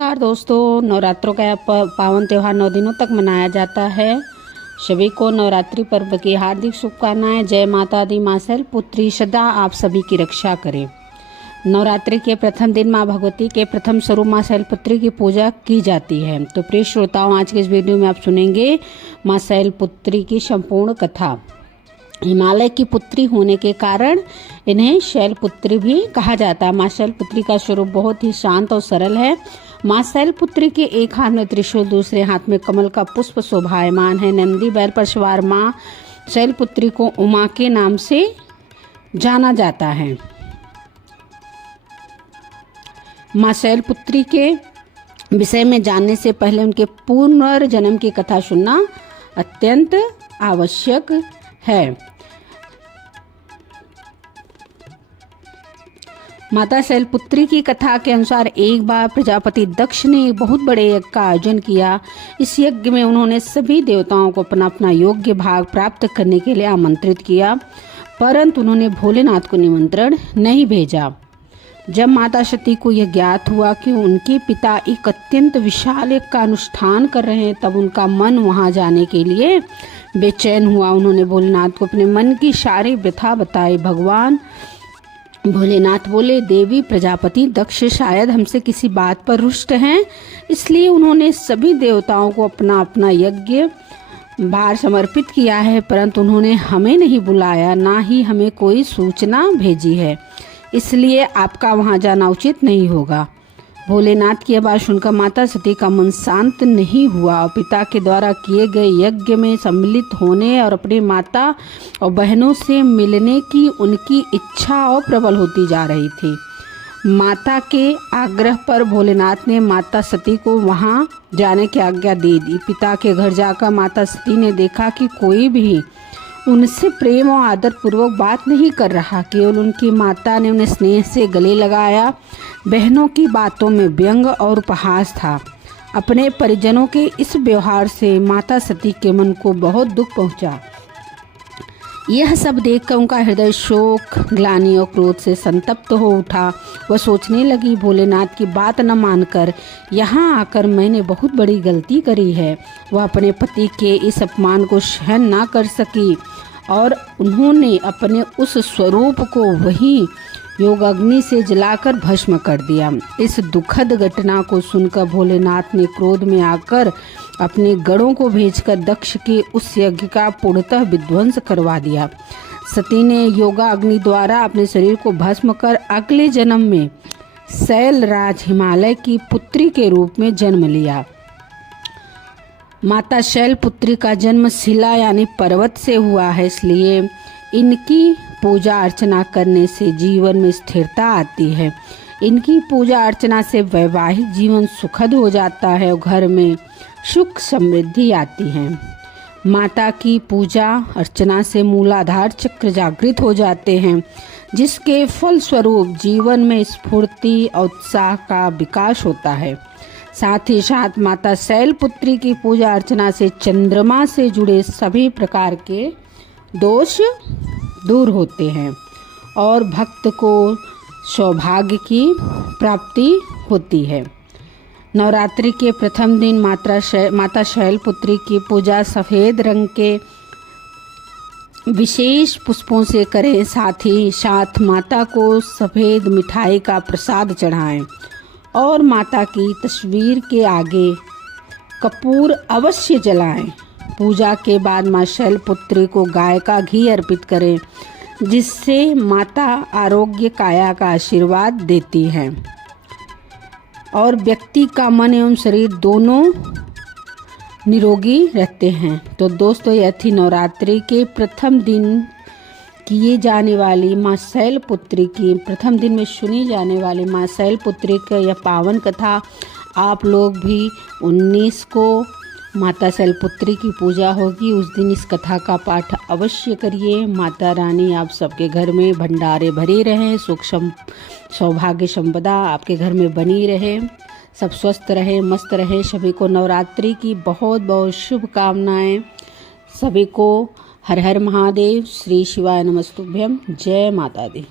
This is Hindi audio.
नमस्कार दोस्तों, नवरात्रों का पावन त्यौहार 9 दिनों तक मनाया जाता है। सभी को नवरात्रि पर्व की हार्दिक शुभकामनाएं। जय माता दी। मां शैलपुत्री सदा आप सभी की रक्षा करें। नवरात्रि के प्रथम दिन मां भगवती के प्रथम स्वरूप मां शैलपुत्री की पूजा की जाती है। तो प्रिय श्रोताओं, आज के इस वीडियो में आप सुनेंगे मां शैलपुत्री की संपूर्ण कथा। हिमालय की पुत्री होने के कारण इन्हें शैलपुत्री भी कहा जाता है। मां शैलपुत्री का स्वरूप बहुत ही शांत और सरल है। मां शैलपुत्री के एक हाथ में त्रिशूल, दूसरे हाथ में कमल का पुष्प शोभायमान है। नंदी बैल पर सवार मां शैलपुत्री को उमा के नाम से जाना जाता है। मां शैलपुत्री के विषय में जानने से पहले उनके पुनर्जन्म की कथा सुनना अत्यंत आवश्यक है। माता शैलपुत्री की कथा के अनुसार एक बार प्रजापति दक्ष ने एक बहुत बड़े यज्ञ का आयोजन किया। इस यज्ञ में उन्होंने सभी देवताओं को अपना अपना योग्य भाग प्राप्त करने के लिए आमंत्रित किया, परंतु उन्होंने भोलेनाथ को निमंत्रण नहीं भेजा। जब माता सती को यह ज्ञात हुआ कि उनके पिता एक अत्यंत विशाल यज्ञ का अनुष्ठान कर रहे हैं, तब उनका मन वहां जाने के लिए बेचैन हुआ। उन्होंने भोलेनाथ को अपने मन की सारी व्यथा बताई। भगवान भोलेनाथ बोले, देवी प्रजापति दक्ष शायद हमसे किसी बात पर रुष्ट हैं, इसलिए उन्होंने सभी देवताओं को अपना अपना यज्ञ भार समर्पित किया है, परंतु उन्होंने हमें नहीं बुलाया, ना ही हमें कोई सूचना भेजी है, इसलिए आपका वहां जाना उचित नहीं होगा। भोलेनाथ की आवाज सुनकर माता सती का मन शांत नहीं हुआ और पिता के द्वारा किए गए यज्ञ में सम्मिलित होने और अपने माता और बहनों से मिलने की उनकी इच्छा और प्रबल होती जा रही थी। माता के आग्रह पर भोलेनाथ ने माता सती को वहां जाने की आज्ञा दे दी। पिता के घर जाकर माता सती ने देखा कि कोई भी उनसे प्रेम और आदर पूर्वक बात नहीं कर रहा, केवल उनकी माता ने उन्हें स्नेह से गले लगाया। बहनों की बातों में व्यंग और उपहास था। अपने परिजनों के इस व्यवहार से माता सती के मन को बहुत दुख पहुंचा। यह सब देखकर उनका हृदय शोक, ग्लानि और क्रोध से संतप्त हो उठा। वह सोचने लगी, भोलेनाथ की बात न मानकर यहाँ आकर मैंने बहुत बड़ी गलती करी है। वह अपने पति के इस अपमान को सहन ना कर सकी और उन्होंने अपने उस स्वरूप को वही योग अग्नि से जलाकर भस्म कर दिया। इस दुखद घटना को सुनकर भोलेनाथ ने क्रोध में आकर अपने गणों को भेजकर दक्ष के उस यज्ञ का पूर्णतः विध्वंस करवा दिया। सती ने योगा अग्नि द्वारा अपने शरीर को भस्म कर अगले जन्म में शैलराज हिमालय की पुत्री के रूप में जन्म लिया। माता शैलपुत्री का जन्म शिला यानी पर्वत से हुआ है, इसलिए इनकी पूजा अर्चना करने से जीवन में स्थिरता आती है। इनकी पूजा अर्चना से वैवाहिक जीवन सुखद हो जाता है और घर में सुख समृद्धि आती है। माता की पूजा अर्चना से मूलाधार चक्र जागृत हो जाते हैं, जिसके फलस्वरूप जीवन में स्फूर्ति और उत्साह का विकास होता है। साथ ही साथ माता शैलपुत्री की पूजा अर्चना से चंद्रमा से जुड़े सभी प्रकार के दोष दूर होते हैं और भक्त को सौभाग्य की प्राप्ति होती है। नवरात्रि के प्रथम दिन माता शैलपुत्री की पूजा सफ़ेद रंग के विशेष पुष्पों से करें। साथ ही साथ माता को सफ़ेद मिठाई का प्रसाद चढ़ाएं और माता की तस्वीर के आगे कपूर अवश्य जलाएं। पूजा के बाद मां शैलपुत्री को गाय का घी अर्पित करें, जिससे माता आरोग्य काया का आशीर्वाद देती हैं और व्यक्ति का मन एवं शरीर दोनों निरोगी रहते हैं। तो दोस्तों, यह थी नवरात्रि के प्रथम दिन किए जाने वाली मां शैलपुत्री की प्रथम दिन में सुनी जाने वाली मां शैलपुत्री का यह पावन कथा। आप लोग भी 19 को माता शैलपुत्री की पूजा होगी, उस दिन इस कथा का पाठ अवश्य करिए। माता रानी आप सबके घर में भंडारे भरे रहें, सुख सौभाग्य संपदा आपके घर में बनी रहे, सब स्वस्थ रहे, मस्त रहे। सभी को नवरात्रि की बहुत बहुत शुभकामनाएं। सभी को हर हर महादेव। श्री शिवाय नमस्तुभ्यम। जय माता दी।